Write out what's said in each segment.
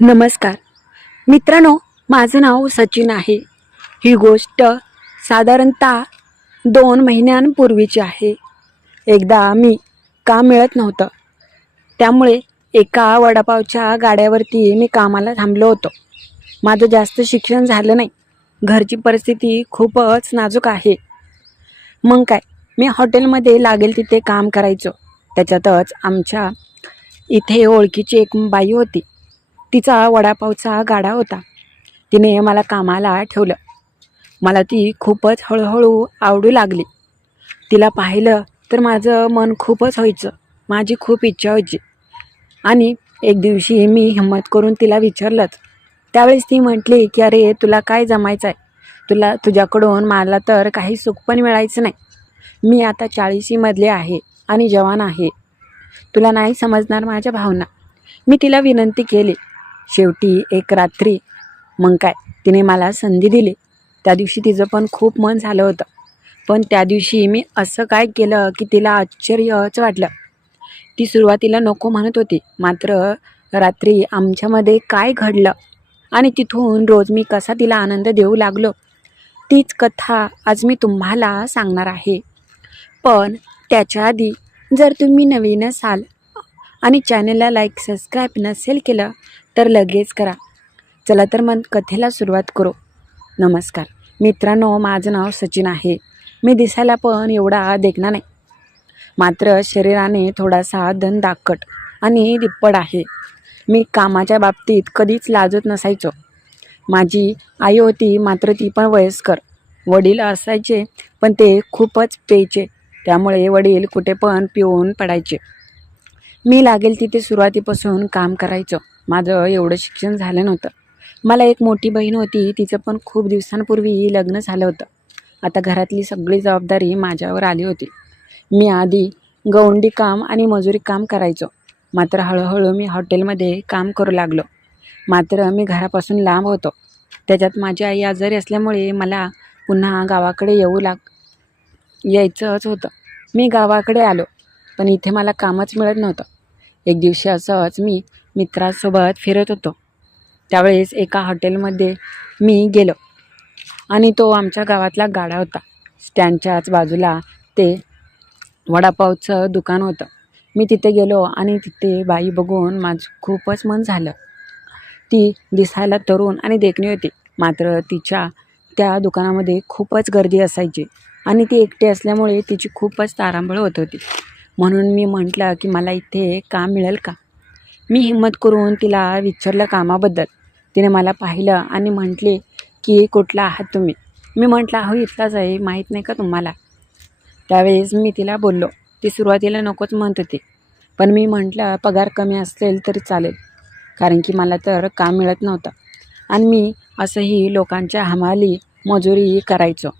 नमस्कार. मित्रांनो माझं नाव सचिन आहे. ही गोष्ट साधारणतः दोन महिन्यांपूर्वीची आहे. एकदा मी काम मिळत नव्हतं. त्यामुळे एका वडापावच्या गाड्यावरती मी कामाला थांबलो होतो. माझं जास्त शिक्षण झालं नाही. घरची परिस्थिती खूपच नाजूक आहे. मग काय मी हॉटेलमध्ये लागेल तिथे काम करायचो. त्याच्यातच आमच्या इथे ओळखीची एक बाई होती. तिचा वडापावचा गाडा होता. तिने मला कामाला ठेवलं. मला ती खूपच हळूहळू आवडू लागली. तिला पाहिलं तर माझं मन खूपच व्हायचं. माझी खूप इच्छा व्हायची. आणि एक दिवशी मी हिंमत करून तिला विचारलंच. त्यावेळेस ती म्हटली की अरे तुला काय जमायचं आहे तुला तुझ्याकडून मला तर काही सुख पण मिळायचं नाही. मी आता चाळीशीमधले आहे आणि जवान आहे. तुला नाही समजणार माझ्या भावना. मी तिला विनंती केली. शेवटी एक रात्री मग काय? तिने मला संधी दिली. त्या दिवशी तिचं पण खूप मन झालं होतं. पण त्या दिवशी मी असं काय केलं की तिला आश्चर्यच वाटलं. ती सुरुवातीला नको म्हणत होती. मात्र रात्री आमच्यामध्ये काय घडलं? आणि तिथून रोज मी कसा तिला आनंद देऊ लागलो? तीच कथा आज मी तुम्हाला सांगणार आहे. पण त्याच्या आधी जर तुम्ही नवीन असाल आणि चॅनलला लाईक सबस्क्राईब नसेल केलं तर लगेच करा. चला तर मग कथेला सुरुवात करू. नमस्कार. मित्रांनो माझं नाव सचिन आहे. मी दिसायला पण एवढा देखणार नाही. मात्र शरीराने थोडासा धन दाकट आणि दिप्पड आहे. मी कामाच्या बाबतीत कधीच लाजत नसायचो. माझी आई होती मात्र ती पण वयस्कर. वडील असायचे पण ते खूपच पेयचे त्यामुळे वडील कुठे पण पिऊन पडायचे. मी लागेल तिथे सुरुवातीपासून काम करायचं. माझं एवढं शिक्षण झालं नव्हतं. मला एक मोठी बहीण होती तिचं पण खूप दिवसांपूर्वी लग्न झालं होतं. आता घरातली सगळी जबाबदारी माझ्यावर आली होती. मी आधी गवंडी काम आणि मजुरी काम करायचो. मात्र हळूहळू मी हॉटेलमध्ये काम करू लागलो. मात्र मी घरापासून लांब होतो. त्याच्यात माझी आई आजारी असल्यामुळे मला पुन्हा गावाकडे येऊ लाग यायचंच होतं. मी गावाकडे आलो पण इथे मला कामच मिळत नव्हतं. एक दिवशी असंच मी मित्रासोबत फिरत होतो. त्यावेळेस एका हॉटेलमध्ये मी गेलो आणि तो आमच्या गावातला गाडा होता. स्टँडच्याच बाजूला ते वडापावचं दुकान होतं. मी तिथे गेलो आणि तिथे बाई बघून माझं खूपच मन झालं. ती दिसायला तरुण आणि देखणी होती. मात्र तिच्या त्या दुकानामध्ये खूपच गर्दी असायची आणि ती एकटी असल्यामुळे तिची खूपच तारांबळ होत होती. म्हणून मी म्हटलं की मला इथे काम मिळेल का? मी हिंमत करून तिला विचारलं कामाबद्दल. तिने मला पाहिलं आणि म्हटले की कुठला आहात तुम्ही? मी म्हटलं अहो इथलाच आहे माहीत नाही का तुम्हाला? त्यावेळेस मी तिला बोललो ती सुरुवातीला नकोच म्हणत होती पण मी म्हटलं पगार कमी असेल तरी चालेल कारण की मला तर काम मिळत नव्हतं. आणि मी असंही लोकांच्या हमाली मजुरी करायचो.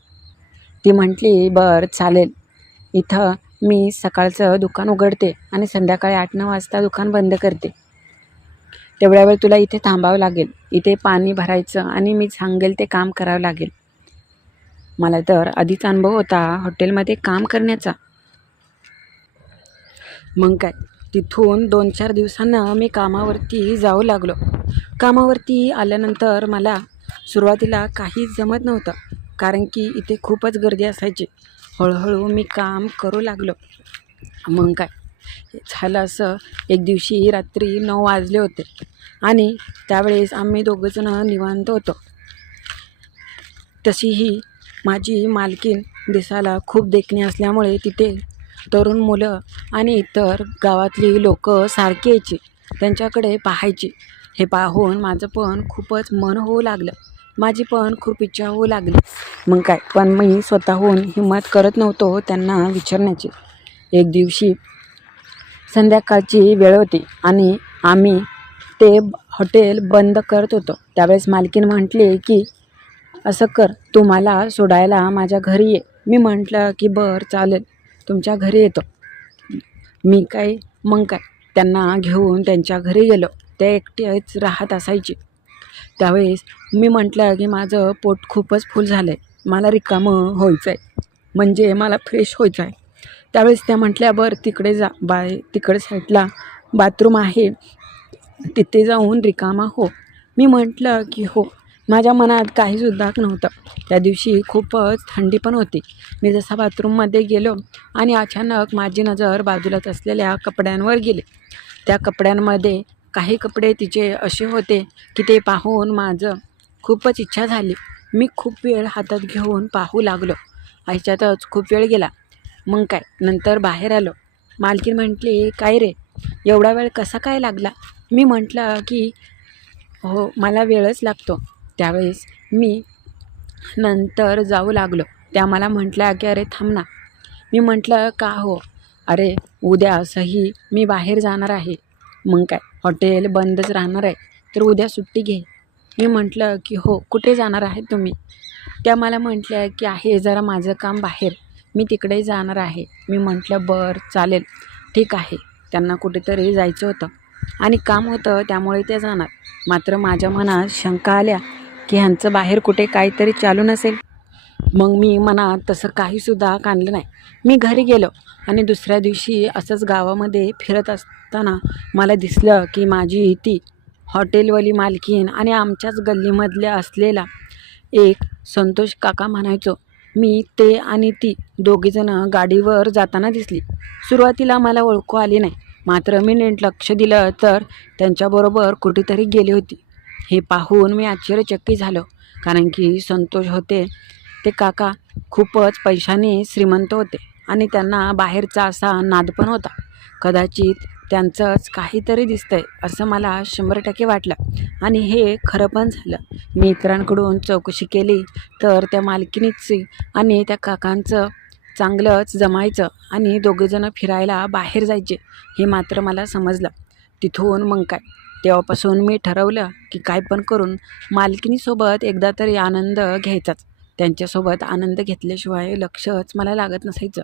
ती म्हटली बरं चालेल. इथं मी सकाळचं दुकान उघडते आणि संध्याकाळी आठ नऊ वाजता दुकान बंद करते. तेवढ्या वेळ तुला इथे थांबावं लागेल. इथे पाणी भरायचं आणि मी सांगेल ते काम करावं लागेल. मला तर आधीच अनुभव होता हॉटेलमध्ये काम करण्याचा. मग काय? तिथून दोन चार दिवसांना मी कामावरती जाऊ लागलो. कामावरती आल्यानंतर मला सुरुवातीला काहीच जमत नव्हतं कारण की इथे खूपच गर्दी असायची. हळूहळू मी काम करू लागलो. मग काय? झालं असं. एक दिवशी रात्री नऊ वाजले होते. आणि त्यावेळेस आम्ही दोघंजणं निवांत होतो. तशीही माझी मालकीन दिसायला खूप देखणी असल्यामुळे तिथे तरुण मुलं आणि इतर गावातली लोक सारखी यायची. त्यांच्याकडे पाहायची. हे पाहून माझं पण खूपच मन होऊ लागलं. माझी पण खूप इच्छा होऊ लागली. मग काय? पण मी स्वतःहून हिंमत करत नव्हतो त्यांना विचारण्याची. एक दिवशी संध्याकाळची वेळ होती आणि आम्ही ते हॉटेल बंद करत होतो. त्यावेळेस मालकीन म्हटले की असं कर तू मला सोडायला माझ्या घरी ये. मी म्हटलं की बरं चालेल तुमच्या घरी येतो. मी काय मग काय? त्यांना घेऊन त्यांच्या घरी गेलो. ते एकटेच राहत असायचे. त्यावेळेस मी म्हटलं की माझं पोट खूपच फुल झालं आहे मला रिकामं व्हायचं आहे म्हणजे मला फ्रेश व्हायचं आहे त्यावेळेस त्या म्हटल्या बरं तिकडे जा. बाय तिकडे साईडला बाथरूम आहे. तिथे जाऊन रिकामा हो. मी म्हटलं की हो. माझ्या मनात काहीसुद्धा नव्हतं. त्या दिवशी खूपच थंडी पण होती. मी जसा बाथरूममध्ये गेलो आणि अचानक माझी नजर बाजूलाच असलेल्या कपड्यांवर गेली. त्या कपड्यांमध्ये काही कपडे तिचे असे होते की ते पाहून माझं खूपच इच्छा झाली. मी खूप वेळ हातात घेऊन पाहू लागलो. ह्याच्यातच खूप वेळ गेला. मग काय? नंतर बाहेर आलो. मालकीन म्हटली काय रे? एवढा वेळ कसा काय लागला? मी म्हटलं की हो मला वेळच लागतो. त्यावेळेस मी नंतर जाऊ लागलो. त्या मला म्हटल्या की अरे थांब ना. मी म्हटलं का हो? अरे उद्या असंही मी बाहेर जाणार आहे. मग काय? हॉटेल बंदच राहणार आहे. तर उद्या सुट्टी घे. मी म्हटलं की हो कुठे जाणार आहे तुम्ही? त्या मला म्हटल्या की आहे जरा माझं काम बाहेर. मी तिकडे जाणार आहे. मी म्हटलं बरं चालेल. ठीक आहे. त्यांना कुठेतरी जायचं होतं. आणि काम होतं त्यामुळे ते जाणार. मात्र माझ्या मनात शंका आल्या की ह्यांचं बाहेर कुठे काहीतरी चालू नसेल. मग मी मनात तसं काहीसुद्धा काढलं नाही. मी घरी गेलो आणि दुसऱ्या दिवशी असंच गावामध्ये फिरत असताना मला दिसलं की माझी ती हॉटेलवाली मालकीन आणि आमच्याच गल्लीमधल्या असलेला एक संतोष काका म्हणायचो मी ते आणि ती दोघीजणं गाडीवर जाताना दिसली. सुरुवातीला मला ओळखू आली नाही. मात्र मी नीट लक्ष दिलं तर त्यांच्याबरोबर कुठेतरी गेली होती. हे पाहून मी आश्चर्यचकित झालो. कारण की संतोष होते ते काका खूपच पैशाने श्रीमंत होते आणि त्यांना बाहेरचा असा नाद पण होता. कदाचित त्यांचंच काहीतरी दिसतंय असं मला शंभर टक्के वाटलं. आणि हे खरं पण झालं. मी इतरांकडून चौकशी केली तर त्या मालकिनीची आणि त्या काकांचं चांगलंच जमायचं आणि दोघेजणं फिरायला बाहेर जायचे हे मात्र मला समजलं. तिथून मग काय? तेव्हापासून मी ठरवलं की काय पण करून मालकिनीसोबत एकदा तरी आनंद घ्यायचाच. त्यांच्यासोबत आनंद घेतल्याशिवाय लक्षच मला लागत नसायचं.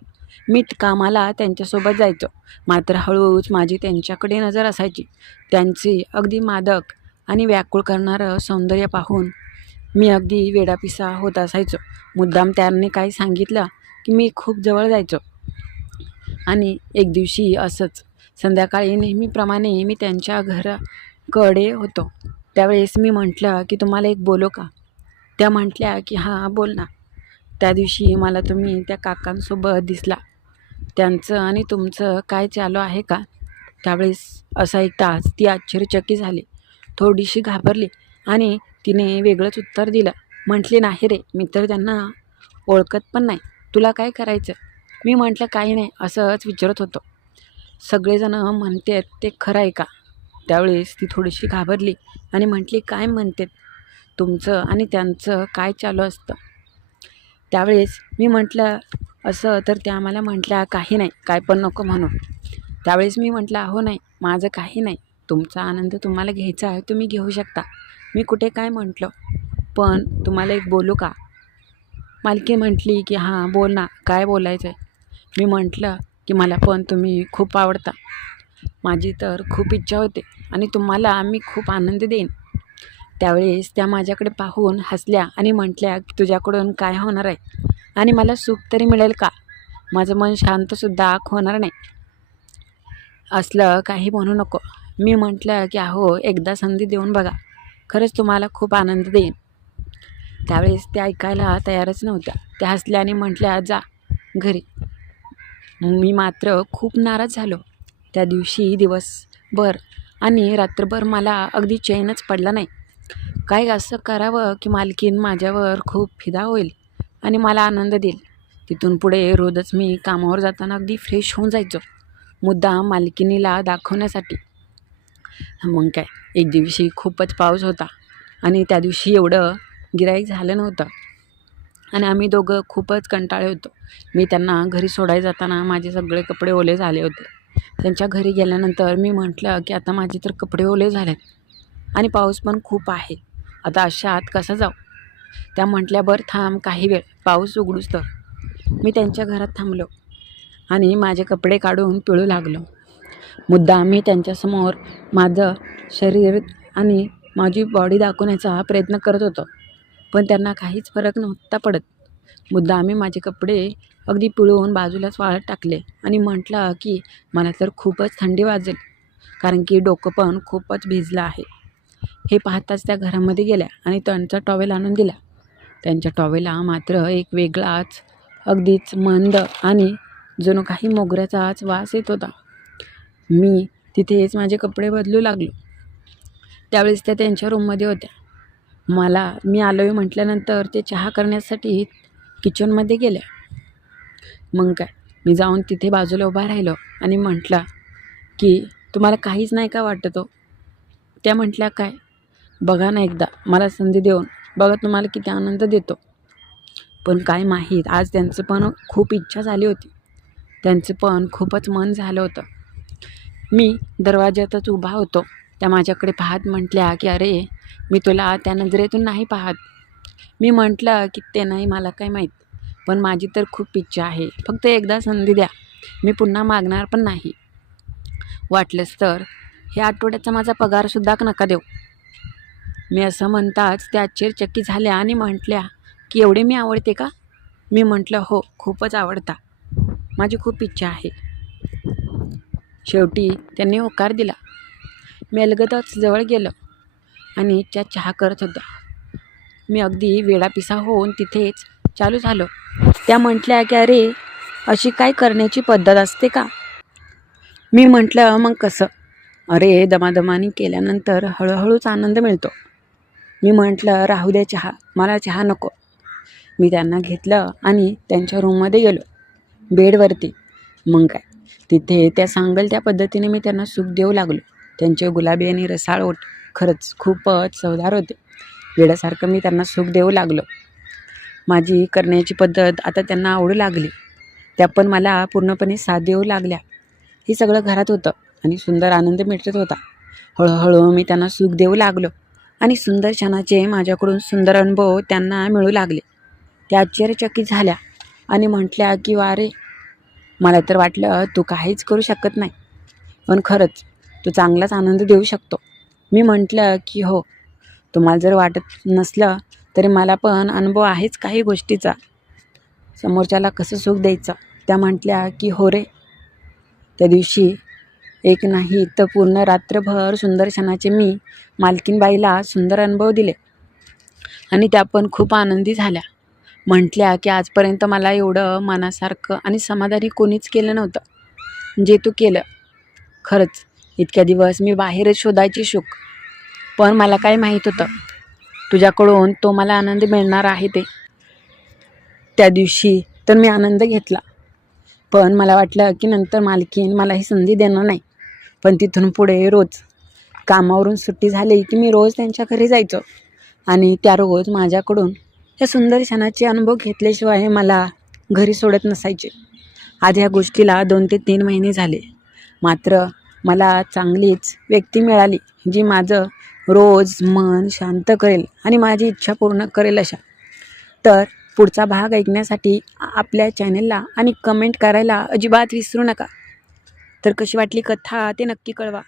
मी कामाला त्यांच्यासोबत जायचो. मात्र हळूहळूच माझी त्यांच्याकडे नजर असायची. त्यांची अगदी मादक आणि व्याकुळ करणारं सौंदर्य पाहून मी अगदी वेडापिसा होत असायचो. मुद्दाम त्यांनी काही सांगितलं की मी खूप जवळ जायचो. आणि एक दिवशी असंच संध्याकाळी नेहमीप्रमाणे मी त्यांच्या घराकडे होतो. त्यावेळेस मी म्हटलं की तुम्हाला एक बोलो का? त्या म्हटल्या की हां बोल ना. त्या दिवशी मला तुम्ही त्या काकांसोबत दिसला. त्यांचं आणि तुमचं काय चालू आहे का? त्यावेळेस असं ऐकताच ती आश्चर्यचकित झाली. थोडीशी घाबरली आणि तिने वेगळंच उत्तर दिलं. म्हटले नाही रे मी तर त्यांना ओळखत पण नाही. तुला काय करायचं? मी म्हटलं काही नाही असंच विचारत होतो. सगळेजणं म्हणतात ते खरं आहे का? त्यावेळेस ती थोडीशी घाबरली आणि म्हटली काय म्हणतात? तुमचं आणि त्यांचं काय चालू असतं. त्यावेळेस मी म्हटलं असं तर त्या मला म्हटल्या काही नाही काय पण नको म्हणून त्यावेळेस मी म्हटलं अहो नाही माझं काही नाही. तुमचा आनंद तुम्हाला घ्यायचा आहे तुम्ही घेऊ शकता. मी कुठे काय म्हटलं पण तुम्हाला एक बोलू का? मालकी म्हटली की हां बोल ना काय बोलायचं आहे मी म्हटलं की मला पण तुम्ही खूप आवडता. माझी तर खूप इच्छा होते आणि तुम्हाला मी खूप आनंद देईन. त्यावेळेस त्या माझ्याकडे पाहून हसल्या आणि म्हटल्या की तुझ्याकडून काय होणार आहे? आणि मला सुख तरी मिळेल का? माझं मन शांतसुद्धा होणार नाही. असलं काही म्हणू नको. मी म्हटलं की अहो एकदा संधी देऊन बघा. खरंच तुम्हाला खूप आनंद देईन. त्यावेळेस त्या ऐकायला तयारच नव्हत्या. त्या हसल्या आणि म्हटल्या जा घरी. मी मात्र खूप नाराज झालो. त्या दिवशी दिवसभर आणि रात्रभर मला अगदी चैनच पडला नाही. काय असं करावं की मालकीन माझ्यावर खूप फिदा होईल आणि मला आनंद देईल. तिथून पुढे रोजच मी कामावर जाताना अगदी फ्रेश होऊन जायचो मुद्दा मालकिनीला दाखवण्यासाठी. मग काय एक दिवशी खूपच पाऊस होता आणि त्या दिवशी एवढं गिराईक झालं नव्हतं. आणि आम्ही दोघं खूपच कंटाळे होतो. मी त्यांना घरी सोडायला जाताना माझे सगळे कपडे ओले झाले होते. त्यांच्या घरी गेल्यानंतर मी म्हटलं की आता माझे तर कपडे ओले झालेत. आणि पाऊस पण खूप आहे. आता अशा आत कसं जाऊ? त्या म्हटल्या बरं थांब काही वेळ. पाऊस उघडूच तर मी त्यांच्या घरात थांबलो आणि माझे कपडे काढून पिळू लागलो. मुद्दा मी त्यांच्यासमोर माझं शरीर आणि माझी बॉडी दाखवण्याचा प्रयत्न करत होतो पण त्यांना काहीच फरक नव्हता पडत. मुद्दा आम्ही माझे कपडे अगदी पिळून बाजूलाच वाळत टाकले आणि म्हटलं की मला तर खूपच थंडी वाजेल कारण की डोकं पण खूपच भिजलं आहे. हे पाहताच त्या घरामध्ये गेल्या आणि त्यांचा टॉवेल आणून दिला. त्यांच्या टॉवेला मात्र एक वेगळाच अगदीच मंद आणि जणू काही मोगऱ्याचाच वास येत होता. मी तिथेच माझे कपडे बदलू लागलो. त्यावेळेस त्या त्यांच्या रूममध्ये होत्या. मला मी आलो आहे म्हटल्यानंतर ते चहा करण्यासाठी किचनमध्ये गेल्या. मग काय मी जाऊन तिथे बाजूला उभा राहिलो आणि म्हटलं की तुम्हाला काहीच नाही का वाटत हो? त्या म्हटल्या काय? बघा ना एकदा मला संधी देऊन. बघा तुम्हाला किती आनंद देतो. पण काय माहीत आज त्यांचं पण खूप इच्छा झाली होती. त्यांचं पण खूपच मन झालं होतं. मी दरवाज्यातच उभा होतो. त्या माझ्याकडे पाहत म्हटल्या की अरे मी तुला त्या नजरेतून नाही पाहत. मी म्हटलं की ते नाही मला काय माहीत. पण माझी तर खूप इच्छा आहे. फक्त एकदा संधी द्या. मी पुन्हा मागणार पण नाही. वाटलंच तर हे आठवड्याचा माझा पगारसुद्धा नका देऊ. मी असं म्हणताच त्या आश्चर्यचकित झाल्या आणि म्हटल्या की एवढे मी आवडते का? मी म्हटलं हो खूपच आवडता. माझी खूप इच्छा आहे. शेवटी त्यांनी होकार दिला. मी अलगदच जवळ गेलं आणि त्या चहा करत होता. मी अगदी वेडापिसा होऊन तिथेच चालू झालो. त्या म्हटल्या की अरे अशी काय करण्याची पद्धत असते का? मी म्हटलं मग कसं? अरे दमादमाने केल्यानंतर हळूहळूच आनंद मिळतो. मी म्हटलं राहू दे चहा मला चहा नको. मी त्यांना घेतलं आणि त्यांच्या रूममध्ये गेलो बेडवरती. मग काय तिथे त्या सांगल त्या पद्धतीने मी त्यांना सुख देऊ लागलो. त्यांचे गुलाबी आणि रसाळ ओठ खरंच खूपच चवदार होते. वेड्यासारखं मी त्यांना सुख देऊ लागलो. माझी करण्याची पद्धत आता त्यांना आवडू लागली. त्या पण मला पूर्णपणे साथ देऊ लागल्या. हे सगळं घरात होतं. आणि सुंदर आनंद मिळत होता. हळूहळू मी त्यांना सुख देऊ लागलो आणि सुंदर क्षणाचे माझ्याकडून सुंदर अनुभव त्यांना मिळू लागले. त्या आश्चर्यचकित झाल्या आणि म्हटल्या की वारे मला तर वाटलं तू काहीच करू शकत नाही. पण खरंच तू चांगलाच आनंद देऊ शकतो. मी म्हटलं की हो तुम्हाला जर वाटत नसलं तरी मला पण अनुभव आहेच काही गोष्टीचा. समोरच्याला कसं सुख द्यायचं? त्या म्हटल्या की हो रे त्या दिवशी एक नाही तर पूर्ण रात्रभर सुंदर मी मालकीनबाईला सुंदर अनुभव दिले. आणि त्या पण खूप आनंदी झाल्या. म्हटल्या की आजपर्यंत मला एवढं मनासारखं आणि समाधानी कोणीच केलं नव्हतं. जे तू केलं. खरंच इतक्या दिवस मी बाहेरच शोधायची शोक. पण मला काय माहीत होतं? तुझ्याकडून तो मला आनंद मिळणार आहे ते. त्या दिवशी तर मी आनंद घेतला. पण मला वाटलं की नंतर मालकीन मला ही संधी देणार नाही. पण तिथून पुढे रोज कामावरून सुट्टी झाली की मी रोज त्यांच्या घरी जायचो. आणि त्या रोज माझ्याकडून या सुंदर क्षणाचे अनुभव घेतल्याशिवाय मला घरी सोडत नसायचे. आज ह्या गोष्टीला दोन ते तीन महिने झाले. मात्र मला चांगलीच व्यक्ती मिळाली जी माझं रोज मन शांत करेल आणि माझी इच्छा पूर्ण करेल अशा. तर पुढचा भाग ऐकण्यासाठी आपल्या चॅनलला आणि कमेंट करायला अजिबात विसरू नका. तर कशी वाटली कथा ते नक्की कळवा.